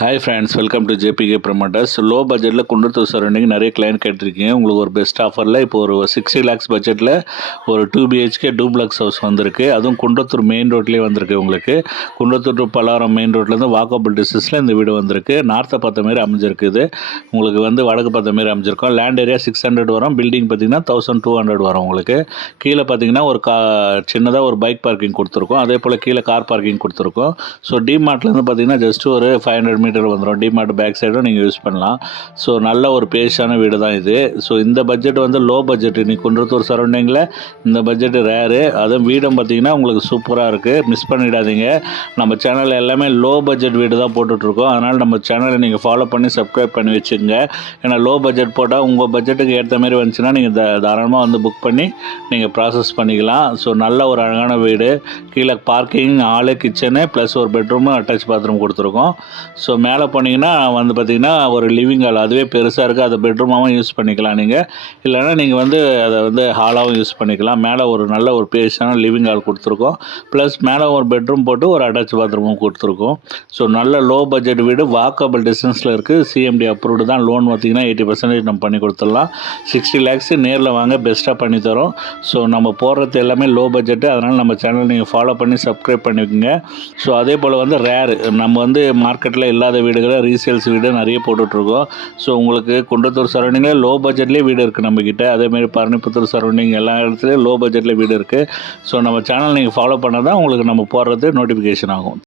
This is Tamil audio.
Hi friends, welcome to JBK promoters. Low பட்ஜெட்டில் குன்றத்தூர் சரௌண்டிங் நிறைய கிளைண்ட் கேட்டிருக்கீங்க. உங்களுக்கு ஒரு பெஸ்ட் ஆஃபரில் இப்போ ஒரு 60 lakhs பட்ஜெட்டில் ஒரு 2 BHK டூப்ளக்ஸ் ஹவுஸ் வந்திருக்கு. அதுவும் குன்றத்தூர் மெயின் ரோட்லேயே வந்திருக்கு. உங்களுக்கு குன்றத்தூர் டு பல்லாவரம் மெயின் ரோட்லேருந்து வாக்கபிள் டிஸ்டன்ஸில் இந்த வீடு வந்திருக்கு. நார்த்தை பார்த்த மாரி அமைஞ்சிருக்குது. உங்களுக்கு வந்து வடக்கு பார்த்த மாரி அமைஞ்சிருக்கும். லேண்ட் ஏரியா 600 வரும். பில்டிங் பார்த்தீங்கன்னா 1200 வரும். உங்களுக்கு கீழே பார்த்தீங்கன்னா ஒரு சின்னதாக ஒரு பைக் பார்க்கிங் கொடுத்துருக்கோம். அதே போல் கீழே கார் பார்க்கிங் கொடுத்துருக்கோம். ஸோ டிமார்ட்லேருந்து பார்த்தீங்கன்னா ஜஸ்ட் ஒரு 500 மீட்டர் வந்துடும். டிமார்ட் பேக் சைடும் நீங்கள் யூஸ் பண்ணலாம். ஸோ நல்ல ஒரு பேஷான வீடு தான் இது. ஸோ இந்த பட்ஜெட் வந்து லோ பட்ஜெட். இன்னைக்கு குன்றத்தூர் சரௌண்டிங்கில் இந்த பட்ஜெட் ரேரு. அதுவும் வீடும் பார்த்தீங்கன்னா உங்களுக்கு சூப்பராக இருக்குது. மிஸ் பண்ணிடாதீங்க. நம்ம சேனலில் எல்லாமே லோ பட்ஜெட் வீடு தான் போட்டுட்ருக்கோம். அதனால் நம்ம சேனலை நீங்கள் ஃபாலோ பண்ணி சப்ஸ்கிரைப் பண்ணி வச்சுக்கோங்க. ஏன்னா லோ பட்ஜெட் போட்டால் உங்கள் பட்ஜெட்டுக்கு ஏற்ற மாதிரி வந்துச்சுன்னா நீங்கள் தாராளமாக வந்து புக் பண்ணி நீங்கள் ப்ராசஸ் பண்ணிக்கலாம். ஸோ நல்ல ஒரு அழகான வீடு. கீழே பார்க்கிங், ஹாலு, கிச்சனு ப்ளஸ் ஒரு பெட்ரூமு, அட்டாச் பாத்ரூம் கொடுத்துருக்கோம். ஸோ மேலே போனீங்கன்னா வந்து பார்த்திங்கன்னா ஒரு லிவிங் ஹால், அதுவே பெருசாக இருக்குது. அதை பெட்ரூமாகவும் யூஸ் பண்ணிக்கலாம் நீங்கள். இல்லைனா நீங்கள் வந்து அதை வந்து ஹாலாகவும் யூஸ் பண்ணிக்கலாம். மேலே ஒரு நல்ல ஒரு பேஷான லிவிங் ஹால் கொடுத்துருக்கோம். ப்ளஸ் மேலே ஒரு பெட்ரூம் போட்டு ஒரு அட்டாச் பாத்ரூமும் கொடுத்துருக்கோம். ஸோ நல்ல லோ பட்ஜெட் வீடு, வாக்கபிள் டிஸ்டன்ஸில் இருக்குது. சிஎம்டி அப்ரூவ்டு தான். லோன் பார்த்திங்கன்னா 80% நம்ம பண்ணி கொடுத்துடலாம். 60 lakhs நேரில் வாங்க, பெஸ்ட்டாக பண்ணி தரோம். ஸோ நம்ம போடுறது எல்லாமே லோ பட்ஜெட்டு. அதனால் நம்ம சேனல் நீங்கள் ஃபாலோ பண்ணி சப்ஸ்கிரைப் பண்ணிக்கோங்க. ஸோ அதே போல் வந்து ரேரு, நம்ம வந்து மார்க்கெட்டில் இல்லாத வீடுகளை ரீசேல்ஸ் வீடு நிறைய போட்டுட்ருக்கோம். ஸோ உங்களுக்கு குன்றத்தூர் சரௌண்டிங்கில் லோ பட்ஜெட்லேயே வீடு இருக்குது நம்மக்கிட்ட. அதேமாதிரி பரணிப்புத்தூர் சரௌண்டிங் எல்லா இடத்துலையும் லோ பட்ஜெட்டில் வீடு இருக்குது. ஸோ நம்ம சேனல் நீங்கள் ஃபாலோ பண்ணால் தான் உங்களுக்கு நம்ம போடுறது நோட்டிஃபிகேஷன் ஆகும்.